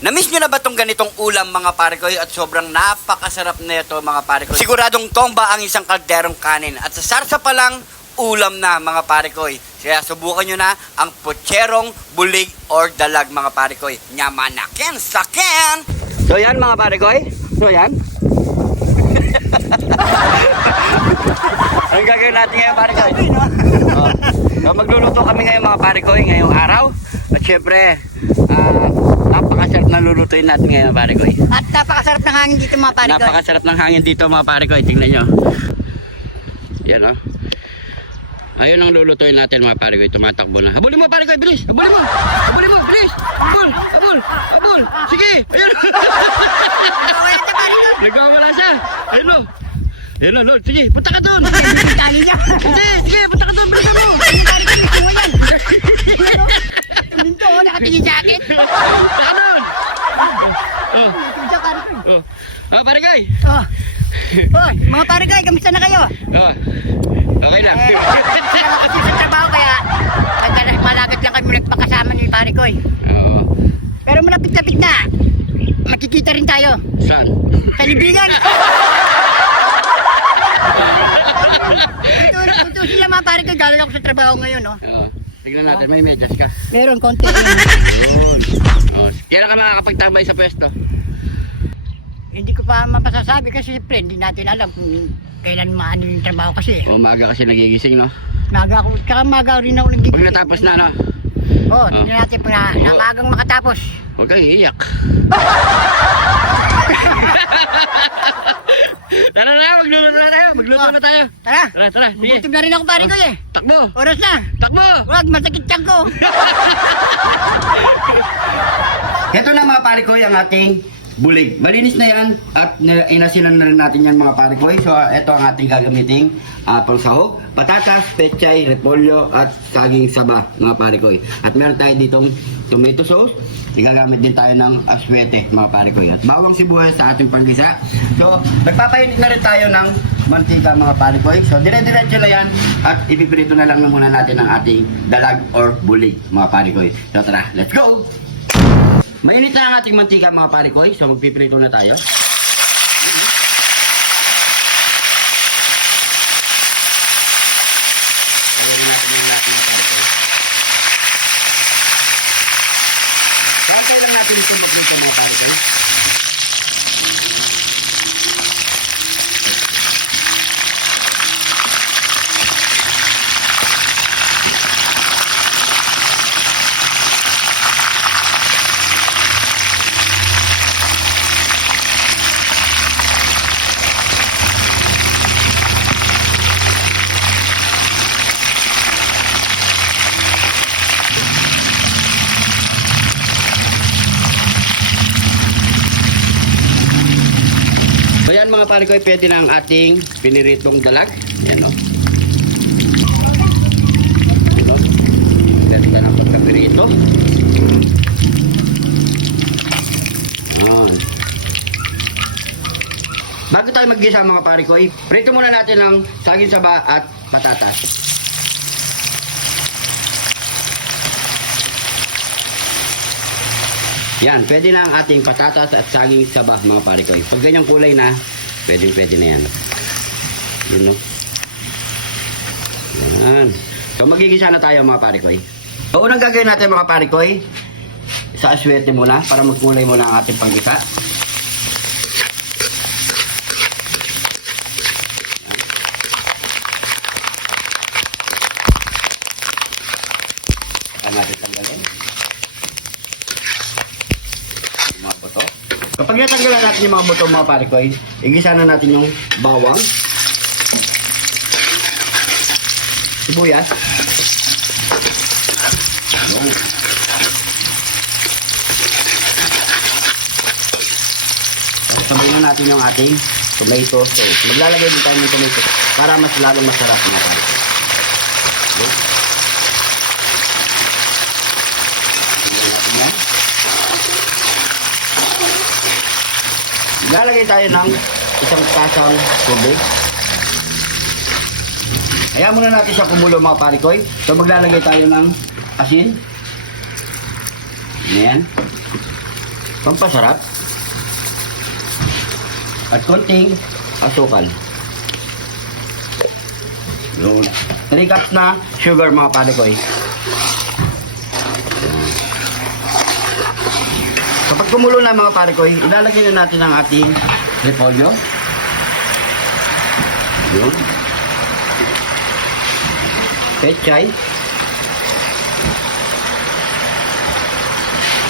Namiss nyo na ba itong ganitong ulam mga pare ko at sobrang napakasarap na ito mga pare ko. Siguradong tomba ang isang kalderong kanin at sa sarsa pa lang ulam na mga pare ko. Kaya subukan nyo na ang putserong bulig or dalag mga pare ko. Nyamanakin sakin! So yan mga pare ko. So yan. Ang gagawin natin ngayon pare ko. So magluluto kami ngayon mga pare ko ngayong araw. At syempre, napakasarap na lulutuin natin ngayon pare ko. At napakasarap ng hangin dito mga pare ko. Napakasarap ng hangin dito mga pare ko. Tingnan nyo. Yan o. Ayun ang lulutuin natin mga pare ko. Tumatakbo na. Habulin mo pare ko. Bilis. Habulin mo. Habulin mo. Bilis. Habul. Habul. Habul. Sige. Ayun. Nagkawala siya. Ayun o. Ayun o. Lord. Sige. Punta ka doon. Sige. Sige. Punta ka doon. Bilisan mo. Minto, nakatingin sa akin. Punta ka doon. Pare ko. Oh, mga pare ko, kamusta na kayo? Okay lang. Sila kasi sa trabaho kaya malagat lang kami nagpakasama ni pare ko. Oo. Pero malapit-lapit na. Makikita rin tayo. Saan? Sa libingan. Ito sila mga pare ko, galing ako sa trabaho ngayon, no? Oo. Tignan natin, may medyas ka. Meron konti. Kailan ka makakapagtambay sa pwesto? Hindi ko pa mapasasabi kasi siyempre hindi natin alam kung kailan maano yung trabaho kasi. Maaga kasi nagigising, no? Maga ako, tsaka maga rin ako nagiging. Pag natapos na, no? Oo, tingnan natin pag na magang makatapos. Huwag kang iiyak. Tara na, magluluto na tayo. Magluto na tayo. Tara. Tara, sige. Gutom na rin ako pare ko eh. Takbo. Oras na. Takbo. Huwag, masakit tiyan ko. Ito na mga pare ko, yung ating bulig. Malinis na yan at inasinan na rin natin yan mga pare ko. So ito ang ating gagamiting pangsahog, patatas, pechay, repolyo at saging saba mga pare ko. At meron tayo ditong tomato sauce. Igagamit din tayo ng aswete mga pare ko. At bawang sibuyas sa ating panggisa. So nagpapainit na rin tayo ng mantika mga pare ko. So dire-diretso na yan at ipiprito na lang muna natin ang ating dalag or bulig mga pare ko. So tara, let's go! Mainit na ang ating mantika mga pare ko, so magpiprito na tayo. Lagyan natin yung lahat mga pare ko. Santay lang natin ito magprito mga pare ko. So yan mga pare ko, pwede na ang ating piniritong dalag. Yan o. Ito. Pwede ka na pagkapirito. Ayan. Bago tayo mag-gisa mga pare ko, prito muna natin ang saging saba at patatas. Yan, pwede na ang ating patatas at saging saba mga pare ko. Pag ganyang kulay na, pwede na yan. Yun no. Yan. So magigisa na tayo mga pare ko. So unang gagawin natin mga pare ko, sa aswete muna para magkulay muna ang ating panggisa. Saka natin tanggalin mga buto. Kapag natanggalan natin yung mga buto mga pare ko, igisa na natin yung bawang, sibuyas, sabay na natin yung ating tomato sauce. Maglalagay din tayo ng tomato para mas lalong masarap mga pare ko. Lalagay tayo ng isang tasang tubig. Kaya muna natin siya kumulo mga parikoy. So maglalagay tayo ng asin. Ayan. pampasarap. At konting asukal. Yun. 3 cups na sugar mga parikoy. Kapag kumulo na mga parikoy, ilalagay na natin ang ating repolyo. Yun. Pechay.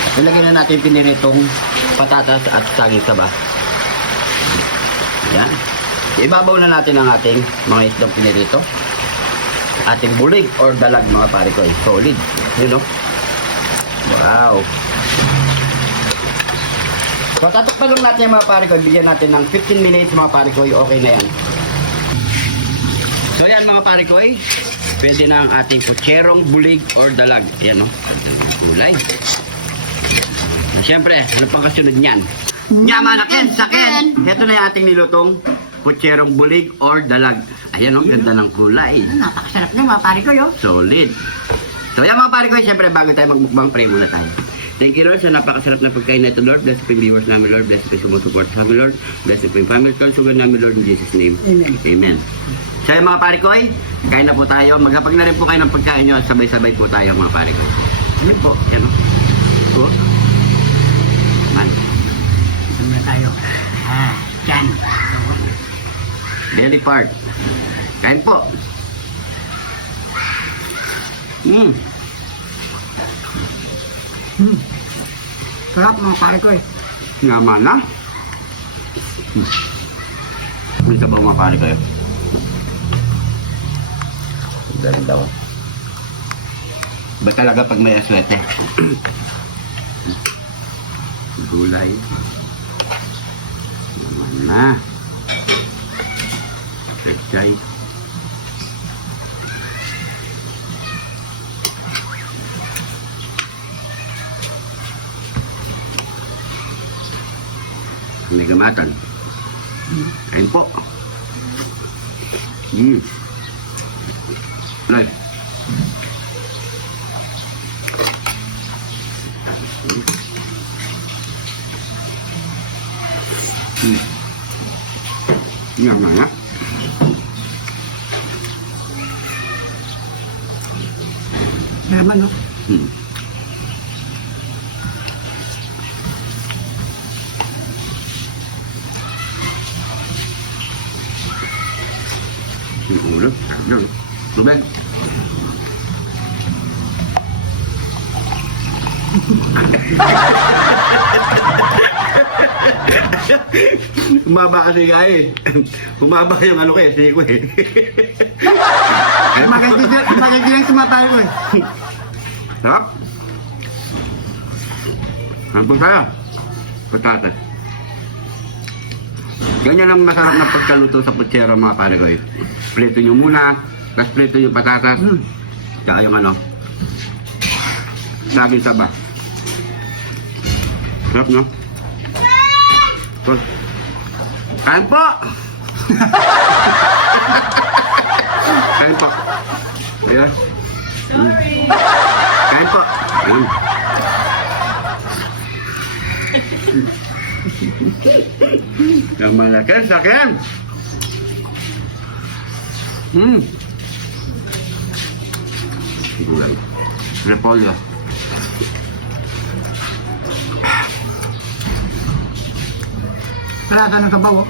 At ilagay na natin piniritong patatas at saging saba. Yan. Ibabaw na natin ang ating mga itlog pinirito. Ating bulig or dalag mga parikoy. Solid. Yun o. Wow. So tatakpan lang natin yung mga parikoy. Bigyan natin ng 15 minutes mga parikoy. Okay na yan. So yan mga parikoy. Pwede na ang ating putserong bulig or dalag. Ayan o. Kulay. Siyempre, ano pang kasunod niyan? Nyamanakin, sakin! Ito na yung ating nilutong putserong bulig or dalag. Ayan o, ganda ng kulay. Napakasarap na mga pare ko yun. Solid. So yan mga pare ko, siyempre bago tayo magmukbang, pray muna tayo. Thank you Lord sa napakasarap na pagkain na ito Lord. Bless po yung viewers namin Lord. Bless po yung sumusuport sa amin Lord. Bless po yung family consugan namin Lord in Jesus name. Amen. Amen. So yung mga pare ko, kain na po tayo. Maghapag na rin po kayo ng pagkain nyo at sabay-sabay po tayo mga pare ko. Yan po, yan o. Ito. Man. Ito na tayo. Yan. Belly part. Kain po. Sarap mga pare ko eh. Naman na. May sabaw mga pare kayo. Dahil daw. Ba talaga pag may aswete? Gulay. Naman na. Pechay. May gamatan. Kain po. Ay. Yan na. Naman no. Yung ulo. Yan. Tubig. Humaba kasi nga eh. Humaba yung ano ko eh. Siko eh. Maganda lang sa mga pare ko eh. Sarap. Hampang tayo. Patatas. Ganyan ang masarap na pagkaluto sa putsero mga pare ko eh. Prito nyo muna. Tapos prito yung patatas. Tsaka yung ano. Saging saba. Sarap no? So, kain po! Kain po. Ayan. Sorry. Kain po. Ayan. Yang malakas sa akin. Gulay. Repolyo. Sarata ng kabaw oh.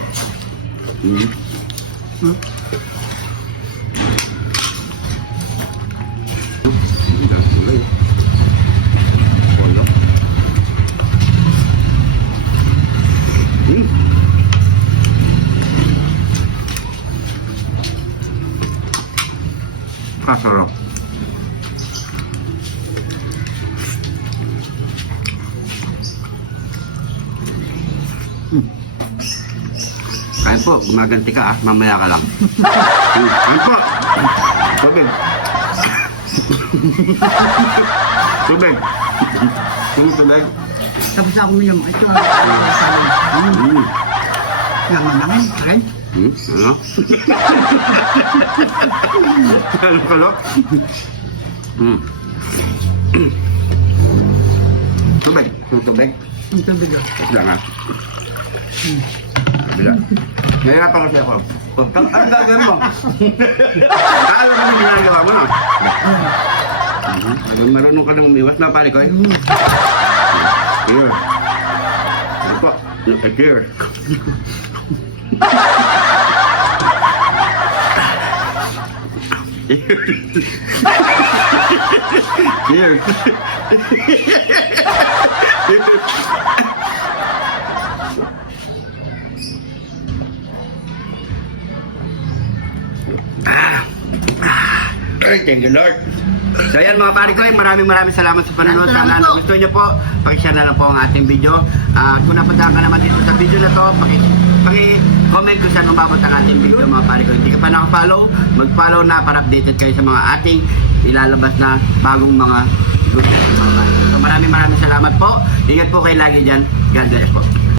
Gulay. Repolyo. Sarap. Kain po, gumaganti ka ah, mamaya ka lang. Kain po! Tubig. Tubig. Tubig. Tapos ako mo yung ito. Laman lang eh. Ren. Ano? Ano ka lo? Tubig. Tubig. Ang tubig. Wala nga. Kabila. Nahirapan kasi ako. Ang gagawin mo? Kala mo yung ginagawa mo na. Marunong ka na umiwas na pare ko eh. Here. Ano po? Here. Here. Thank you, Lord. So ayan mga pare ko, maraming salamat sa panonood. Sana gusto nyo po, pakishare na lang po ang ating video. At kung napunta ka naman dito sa video na to, paki-comment kung saan umabot ang ating video mga pare ko. Hindi ka pa nakafollow, mag-follow na para updated kayo sa mga ating ilalabas na bagong mga group. So maraming salamat po. Ingat po kayo lagi dyan. God bless po.